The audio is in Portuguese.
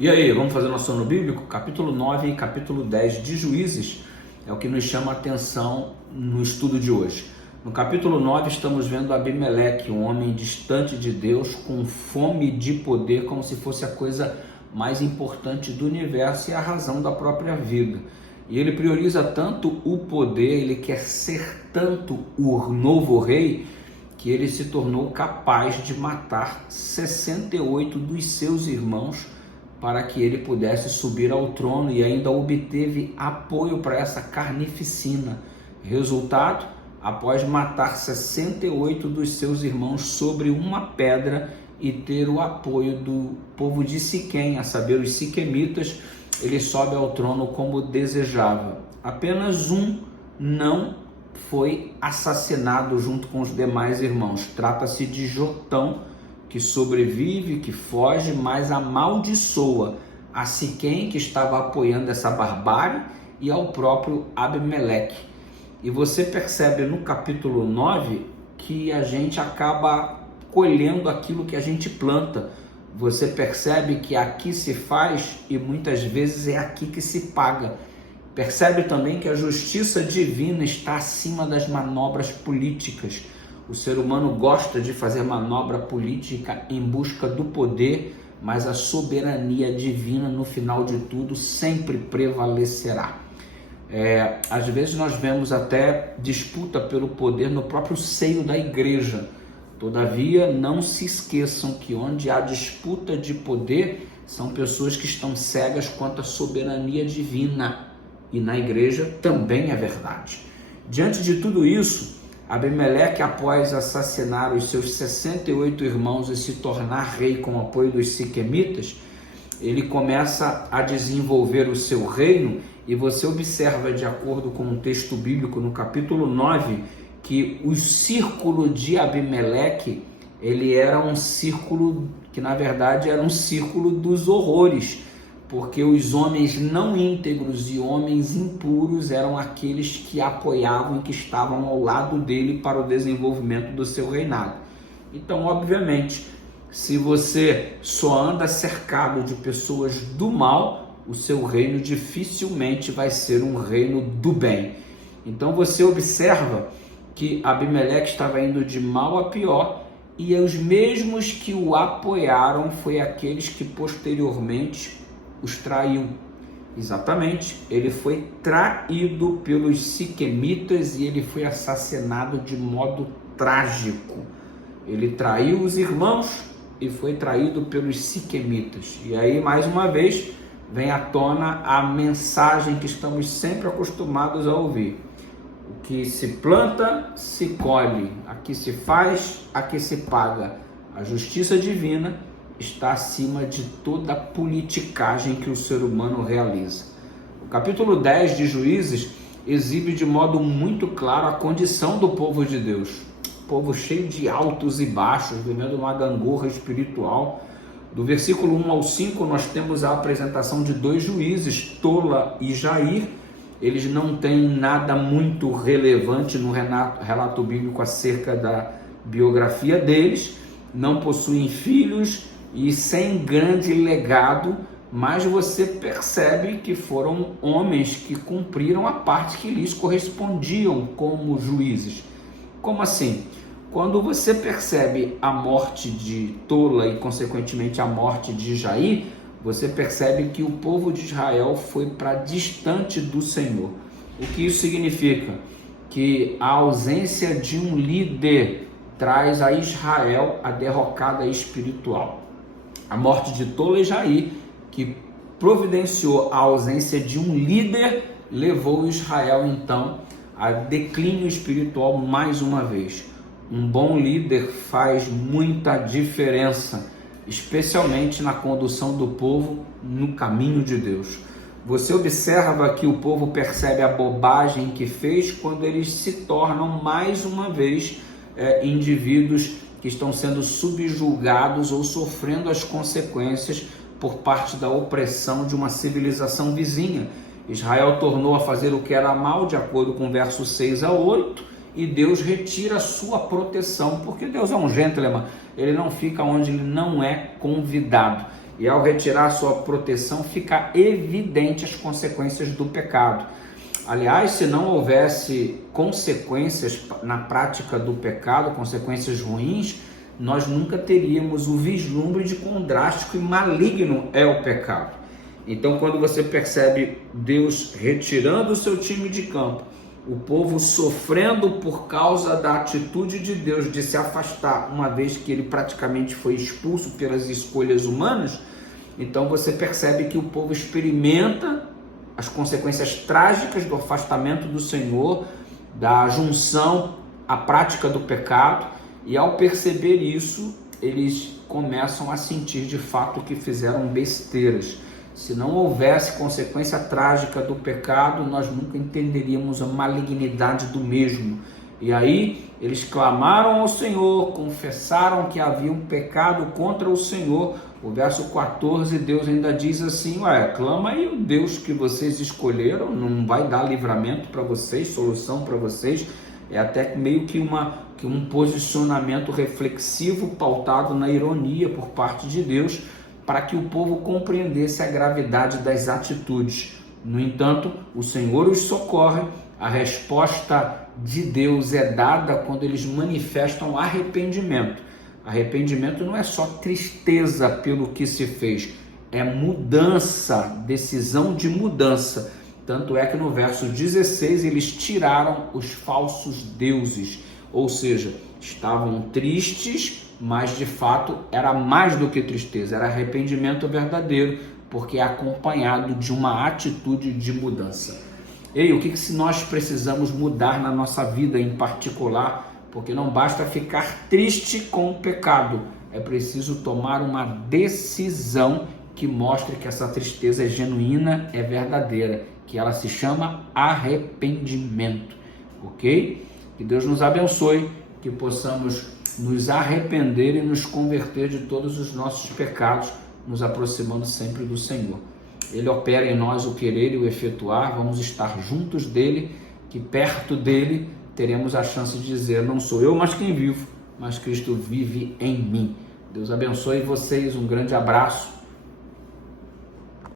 E aí, vamos fazer nosso ano bíblico? Capítulo 9 e capítulo 10 de Juízes é o que nos chama a atenção no estudo de hoje. No capítulo 9 estamos vendo Abimeleque, um homem distante de Deus, com fome de poder, como se fosse a coisa mais importante do universo e a razão da própria vida. E ele prioriza tanto o poder, ele quer ser tanto o novo rei, que ele se tornou capaz de matar 68 dos seus irmãos para que ele pudesse subir ao trono, e ainda obteve apoio para essa carnificina. Resultado, após matar 68 dos seus irmãos sobre uma pedra e ter o apoio do povo de Siquém, a saber, os siquemitas, ele sobe ao trono como desejava. Apenas um não foi assassinado junto com os demais irmãos. Trata-se de Jotão, que sobrevive, que foge, mas amaldiçoa a Siquém, que estava apoiando essa barbárie, e ao próprio Abimeleque. E você percebe no capítulo 9 que a gente acaba colhendo aquilo que a gente planta. Você percebe que aqui se faz e muitas vezes é aqui que se paga. Percebe também que a justiça divina está acima das manobras políticas. O ser humano gosta de fazer manobra política em busca do poder, mas a soberania divina, no final de tudo, sempre prevalecerá. Às vezes nós vemos até disputa pelo poder no próprio seio da igreja. Todavia, não se esqueçam que onde há disputa de poder, são pessoas que estão cegas quanto à soberania divina. E na igreja também é verdade. Diante de tudo isso, Abimeleque, após assassinar os seus 68 irmãos e se tornar rei com o apoio dos siquemitas, ele começa a desenvolver o seu reino, e você observa, de acordo com o texto bíblico no capítulo 9, que o círculo de Abimeleque, ele era um círculo que na verdade era um círculo dos horrores, porque os homens não íntegros e homens impuros eram aqueles que apoiavam e que estavam ao lado dele para o desenvolvimento do seu reinado. Então, obviamente, se você só anda cercado de pessoas do mal, o seu reino dificilmente vai ser um reino do bem. Então você observa que Abimeleque estava indo de mal a pior, e os mesmos que o apoiaram foi aqueles que posteriormente os traiu. Exatamente, ele foi traído pelos siquemitas e ele foi assassinado de modo trágico. Ele traiu os irmãos e foi traído pelos siquemitas. E aí, mais uma vez, vem à tona a mensagem que estamos sempre acostumados a ouvir: o que se planta, se colhe. Aqui se faz, aqui se paga. A justiça divina está acima de toda a politicagem que o ser humano realiza. O capítulo 10 de Juízes exibe de modo muito claro a condição do povo de Deus. Povo cheio de altos e baixos, vivendo uma gangorra espiritual. Do versículo 1 ao 5, nós temos a apresentação de dois juízes, Tola e Jair. Eles não têm nada muito relevante no relato bíblico acerca da biografia deles, não possuem filhos e sem grande legado, mas você percebe que foram homens que cumpriram a parte que lhes correspondiam como juízes. Como assim? Quando você percebe a morte de Tola e consequentemente a morte de Jair, você percebe que o povo de Israel foi para distante do Senhor. O que isso significa? Que a ausência de um líder traz a Israel a derrocada espiritual. A morte de Tola e Jair, que providenciou a ausência de um líder, levou Israel então a declínio espiritual mais uma vez. Um bom líder faz muita diferença, especialmente na condução do povo no caminho de Deus. Você observa que o povo percebe a bobagem que fez quando eles se tornam mais uma vez indivíduos que estão sendo subjugados ou sofrendo as consequências por parte da opressão de uma civilização vizinha. Israel tornou a fazer o que era mal, de acordo com versos 6 a 8, e Deus retira a sua proteção, porque Deus é um gentleman, ele não fica onde ele não é convidado. e ao retirar a sua proteção, fica evidente as consequências do pecado. Aliás, se não houvesse consequências na prática do pecado, consequências ruins, nós nunca teríamos o vislumbre de quão drástico e maligno é o pecado. Então, quando você percebe Deus retirando o seu time de campo, o povo sofrendo por causa da atitude de Deus de se afastar, uma vez que ele praticamente foi expulso pelas escolhas humanas, então você percebe que o povo experimenta as consequências trágicas do afastamento do Senhor, da junção à prática do pecado, e ao perceber isso, eles começam a sentir de fato que fizeram besteiras. Se não houvesse consequência trágica do pecado, nós nunca entenderíamos a malignidade do mesmo. E aí eles clamaram ao Senhor, confessaram que havia um pecado contra o Senhor. O verso 14, Deus ainda diz assim: clama aí o Deus que vocês escolheram, não vai dar livramento para vocês, solução para vocês. É até meio que um posicionamento reflexivo pautado na ironia por parte de Deus, para que o povo compreendesse a gravidade das atitudes. No entanto, o Senhor os socorre. A resposta de Deus é dada quando eles manifestam arrependimento. Arrependimento não é só tristeza pelo que se fez, é mudança, decisão de mudança. Tanto é que no verso 16 eles tiraram os falsos deuses, ou seja, estavam tristes, mas de fato era mais do que tristeza, era arrependimento verdadeiro, porque é acompanhado de uma atitude de mudança. Ei, o que nós precisamos mudar na nossa vida em particular? Porque não basta ficar triste com o pecado, é preciso tomar uma decisão que mostre que essa tristeza é genuína, é verdadeira, que ela se chama arrependimento, ok? Que Deus nos abençoe, que possamos nos arrepender e nos converter de todos os nossos pecados, nos aproximando sempre do Senhor. Ele opera em nós o querer e o efetuar, vamos estar juntos dele, que perto dele teremos a chance de dizer: não sou eu mais quem vivo, mas Cristo vive em mim. Deus abençoe vocês, um grande abraço